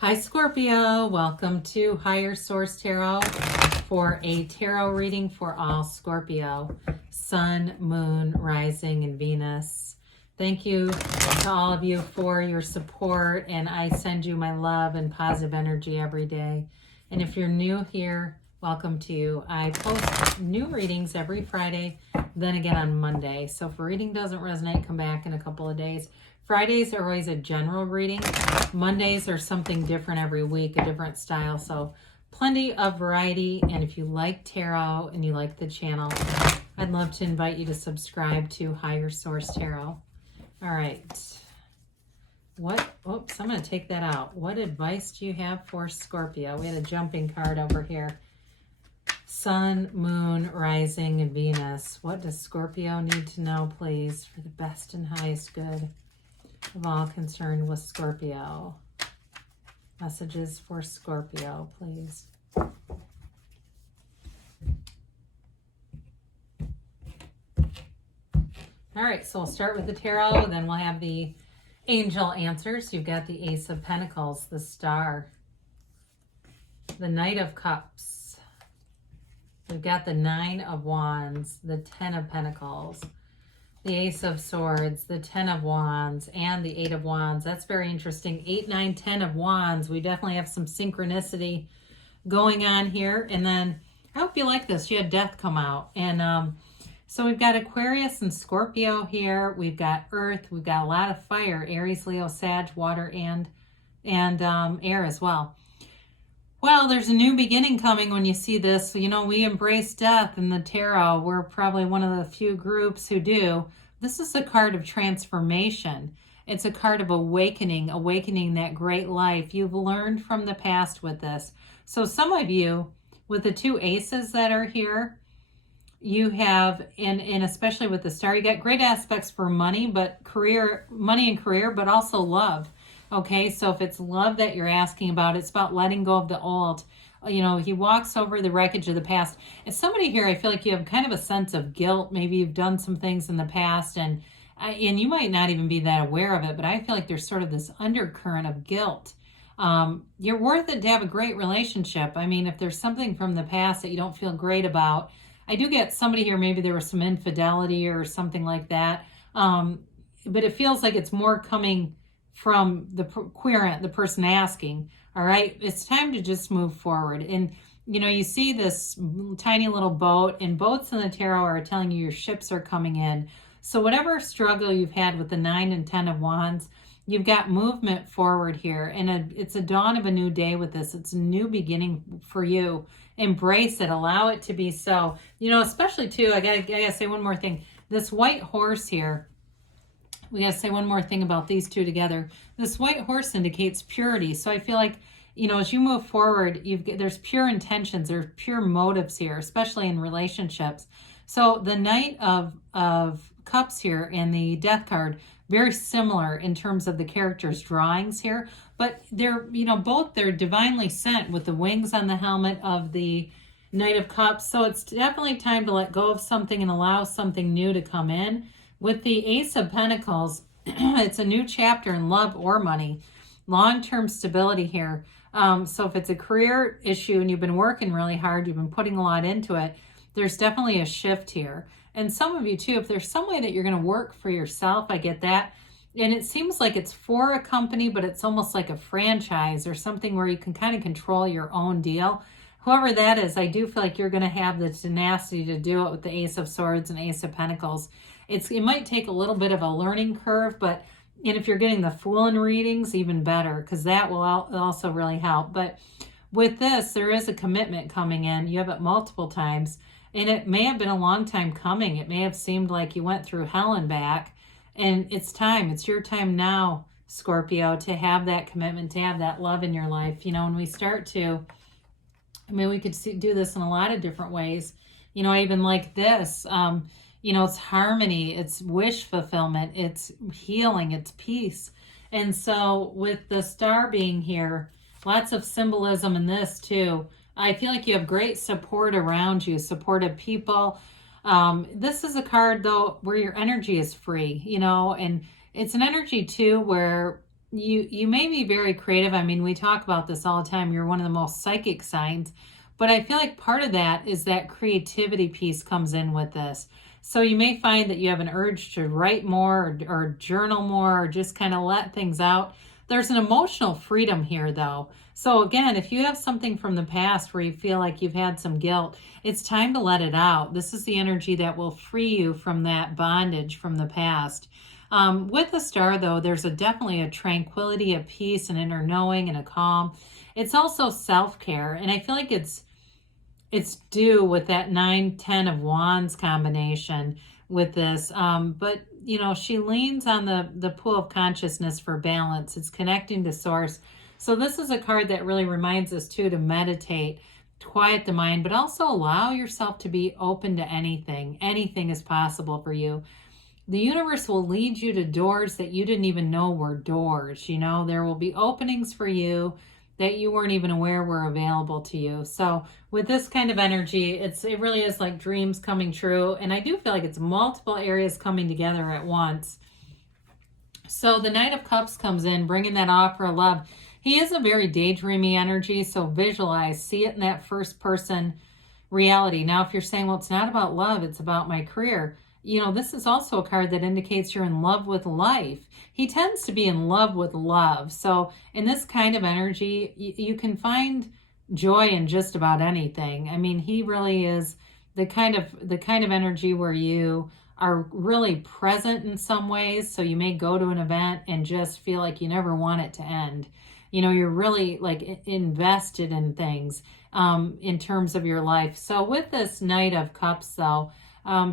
Hi Scorpio, welcome to Higher Source Tarot for a tarot reading for all Scorpio, Sun, Moon, Rising, and Venus. Thank you to all of you for your support, and I send you my love and positive energy every day. And if you're new here, welcome to you. I post new readings every Friday, then again on Monday. So if a reading doesn't resonate, come back in a couple of days. Fridays are always a general reading. Mondays are something different every week, a different style. So plenty of variety. And if you like tarot and you like the channel, I'd love to invite you to subscribe to Higher Source Tarot. All right. Oops, I'm going to take that out. What advice do you have for Scorpio? We had a jumping card over here. Sun, Moon, Rising, and Venus. What does Scorpio need to know, please, for the best and highest good of all concerned with Scorpio? Messages for Scorpio, please. All right, so we'll start with the tarot, then we'll have the angel answers. You've got the Ace of Pentacles, the Star, the Knight of Cups. We've got the Nine of Wands, the Ten of Pentacles, the Ace of Swords, the Ten of Wands, and the Eight of Wands. That's very interesting. 8, 9, 10 of Wands. We definitely have some synchronicity going on here. And then I hope you like this. You had Death come out. And so we've got Aquarius and Scorpio here. We've got Earth. We've got a lot of fire. Aries, Leo, Sag, water, and air as well. Well, there's a new beginning coming when you see this. You know, we embrace death in the tarot. We're probably one of the few groups who do. This is a card of transformation. It's a card of awakening that great life. You've learned from the past with this. So some of you, with the two aces that are here, you have, and especially with the Star, you got great aspects for money and career, but also love. Okay, so if it's love that you're asking about, it's about letting go of the old. You know, he walks over the wreckage of the past. And somebody here, I feel like you have kind of a sense of guilt. Maybe you've done some things in the past, and you might not even be that aware of it, but I feel like there's sort of this undercurrent of guilt. You're worth it to have a great relationship. I mean, if there's something from the past that you don't feel great about, I do get somebody here, maybe there was some infidelity or something like that. But it feels like it's more coming from the querent, the person asking. All right, it's time to just move forward. And you know, you see this tiny little boat, and boats in the tarot are telling you your ships are coming in. So whatever struggle you've had with the 9 and 10 of Wands, you've got movement forward here, and it's a dawn of a new day with this. It's a new beginning for you. Embrace it, allow it to be so. You know, especially too, I gotta say one more thing. This white horse here, we got to say one more thing about these two together. This white horse indicates purity. So I feel like, you know, as you move forward, there's pure intentions, there's pure motives here, especially in relationships. So the Knight of Cups here and the Death card, very similar in terms of the characters' drawings here, but they're, you know, both they're divinely sent with the wings on the helmet of the Knight of Cups. So it's definitely time to let go of something and allow something new to come in. With the Ace of Pentacles, it's a new chapter in love or money, long-term stability here. So if it's a career issue and you've been working really hard, you've been putting a lot into it, there's definitely a shift here. And some of you too, if there's some way that you're going to work for yourself, I get that. And it seems like it's for a company, but it's almost like a franchise or something where you can kind of control your own deal. Whoever that is, I do feel like you're going to have the tenacity to do it with the Ace of Swords and Ace of Pentacles. It might take a little bit of a learning curve, but and if you're getting the Foolin' readings, even better, because that will also really help. But with this, there is a commitment coming in. You have it multiple times, and it may have been a long time coming. It may have seemed like you went through hell and back, and it's time. It's your time now, Scorpio, to have that commitment, to have that love in your life. You know, when we start to, I mean, we could do this in a lot of different ways. You know, I even like this. You know, it's harmony, it's wish fulfillment, it's healing, it's peace. And so with the Star being here, lots of symbolism in this too. I feel like you have great support around you, supportive people. This is a card though where your energy is free, you know, and it's an energy too where you may be very creative. I mean, we talk about this all the time. You're one of the most psychic signs, but I feel like part of that is that creativity piece comes in with this. So you may find that you have an urge to write more or journal more or just kind of let things out. There's an emotional freedom here, though. So again, if you have something from the past where you feel like you've had some guilt, it's time to let it out. This is the energy that will free you from that bondage from the past. With the star, though, there's definitely a tranquility, a peace, an inner knowing, and a calm. It's also self-care, and I feel like it's due with that 9-10 of wands combination with this. But you know, she leans on the pool of consciousness for balance. It's connecting to source. So this is a card that really reminds us too to meditate, quiet the mind, but also allow yourself to be open to anything. Anything is possible for you. The universe will lead you to doors that you didn't even know were doors. You know, there will be openings for you that you weren't even aware were available to you. So with this kind of energy, it really is like dreams coming true. And I do feel like it's multiple areas coming together at once. So the Knight of Cups comes in, bringing that offer of love. He is a very daydreamy energy, so visualize, see it in that first person reality. Now, if you're saying, well, it's not about love, it's about my career, you know, this is also a card that indicates you're in love with life. He tends to be in love with love. So in this kind of energy, you can find joy in just about anything. I mean, he really is the kind of energy where you are really present in some ways. So you may go to an event and just feel like you never want it to end. You know, you're really like invested in things in terms of your life. So with this Knight of Cups, though,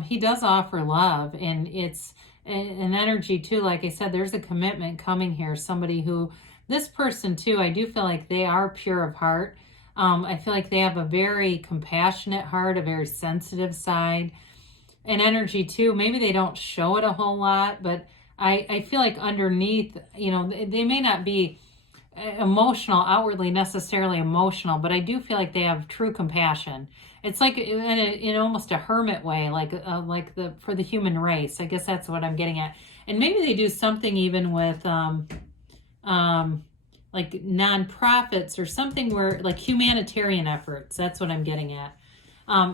he does offer love, and it's an energy too. Like I said, there's a commitment coming here. Somebody who, this person too, I do feel like they are pure of heart. I feel like they have a very compassionate heart, a very sensitive side, and energy too. Maybe they don't show it a whole lot, but I feel like underneath, you know, they may not be emotional, outwardly necessarily emotional, but I do feel like they have true compassion. It's like in almost a hermit way, like for the human race. I guess that's what I'm getting at. And maybe they do something even with like nonprofits or something where like humanitarian efforts. That's what I'm getting at.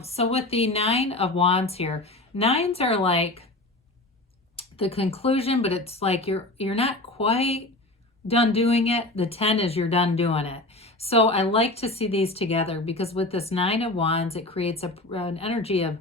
So with the 9 of Wands here, 9s are like the conclusion, but it's like you're not quite done doing it. The 10 is you're done doing it. So I like to see these together because with this 9 of Wands, it creates an energy of,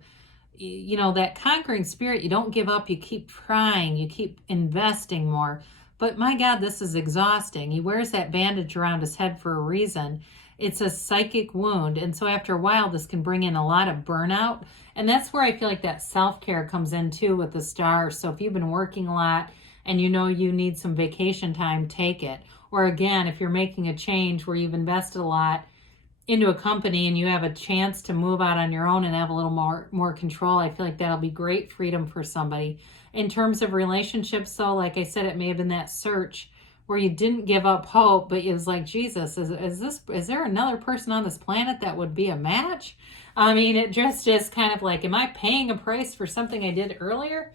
you know, that conquering spirit. You don't give up. You keep trying. You keep investing more. But my God, this is exhausting. He wears that bandage around his head for a reason. It's a psychic wound. And so after a while, this can bring in a lot of burnout. And that's where I feel like that self-care comes in too with the stars. So if you've been working a lot and you know you need some vacation time, take it. Or again, if you're making a change where you've invested a lot into a company and you have a chance to move out on your own and have a little more control, I feel like that'll be great freedom for somebody. In terms of relationships, though, like I said, it may have been that search where you didn't give up hope, but it was like, Jesus, is there another person on this planet that would be a match? I mean, it just is kind of like, am I paying a price for something I did earlier?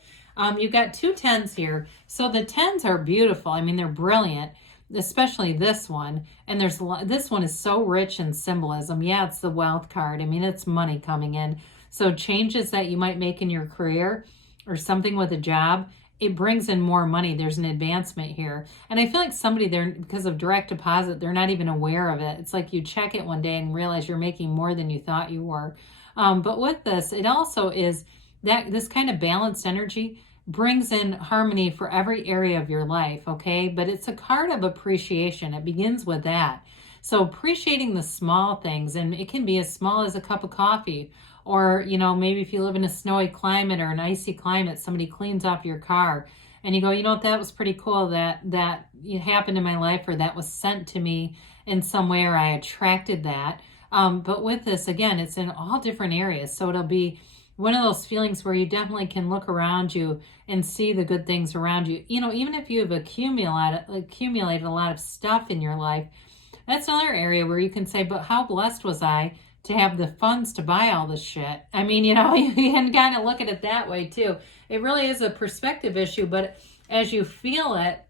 You've got 2 10s here. So the 10s are beautiful. I mean, they're brilliant, especially this one. And this one is so rich in symbolism. Yeah, it's the wealth card. I mean, it's money coming in. So changes that you might make in your career or something with a job, it brings in more money. There's an advancement here. And I feel like somebody there, because of direct deposit, they're not even aware of it. It's like you check it one day and realize you're making more than you thought you were. But with this, it also is that this kind of balanced energy brings in harmony for every area of your life, okay? But it's a card of appreciation. It begins with that. So appreciating the small things, and it can be as small as a cup of coffee, or, you know, maybe if you live in a snowy climate or an icy climate, somebody cleans off your car and you go, you know what, that was pretty cool that happened in my life, or that was sent to me in some way, or I attracted that. But with this, again, it's in all different areas. So it'll be one of those feelings where you definitely can look around you and see the good things around you. You know, even if you've accumulated a lot of stuff in your life, that's another area where you can say, but how blessed was I to have the funds to buy all this shit? I mean, you know, you can kind of look at it that way too. It really is a perspective issue, but as you feel it,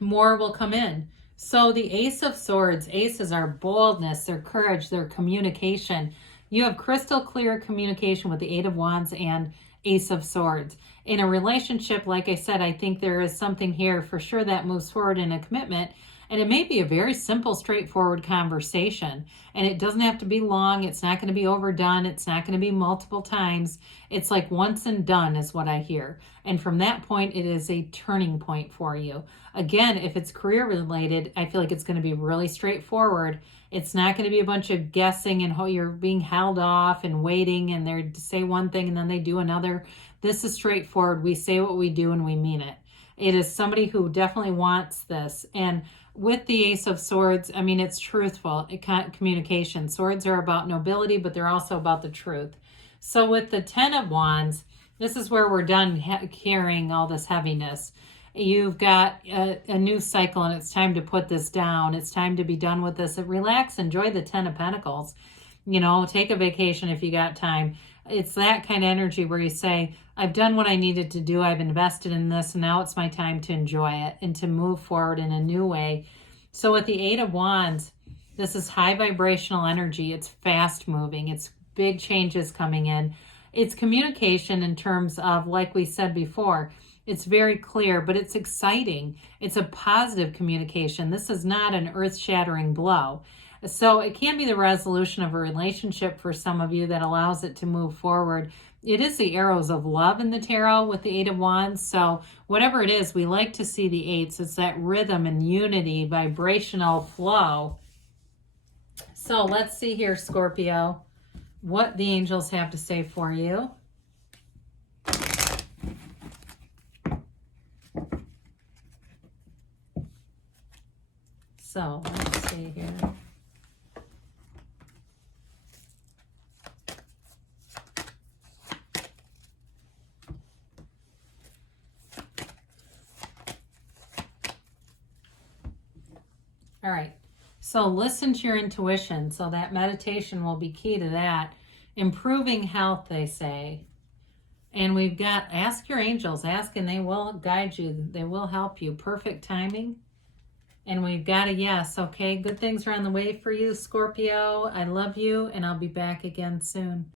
more will come in. So the Ace of Swords, aces are boldness, their courage, their communication. You have crystal clear communication with the Eight of Wands and Ace of Swords. In a relationship, like I said, I think there is something here for sure that moves forward in a commitment. And it may be a very simple, straightforward conversation. And it doesn't have to be long. It's not going to be overdone. It's not going to be multiple times. It's like once and done is what I hear. And from that point, it is a turning point for you. Again, if it's career related, I feel like it's going to be really straightforward. It's not going to be a bunch of guessing and how you're being held off and waiting and they say one thing and then they do another. This is straightforward. We say what we do and we mean it. It is somebody who definitely wants this. And with the Ace of Swords, I mean, it's truthful. Communication. Swords are about nobility, but they're also about the truth. So with the Ten of Wands, this is where we're done carrying all this heaviness. You've got a new cycle and it's time to put this down. It's time to be done with this. Relax, enjoy the Ten of Pentacles. You know, take a vacation if you got time. It's that kind of energy where you say, I've done what I needed to do. I've invested in this. And now it's my time to enjoy it and to move forward in a new way. So with the Eight of Wands, this is high vibrational energy. It's fast moving. It's big changes coming in. It's communication in terms of, like we said before, it's very clear, but it's exciting. It's a positive communication. This is not an earth-shattering blow. So it can be the resolution of a relationship for some of you that allows it to move forward. It is the arrows of love in the tarot with the Eight of Wands. So whatever it is, we like to see the eights. It's that rhythm and unity, vibrational flow. So let's see here, Scorpio, what the angels have to say for you. So let's see here. All right, so listen to your intuition. So that meditation will be key to that. Improving health, they say. And we've got, ask your angels, ask and they will guide you. They will help you. Perfect timing. And we've got a yes. Okay, good things are on the way for you, Scorpio. I love you and I'll be back again soon.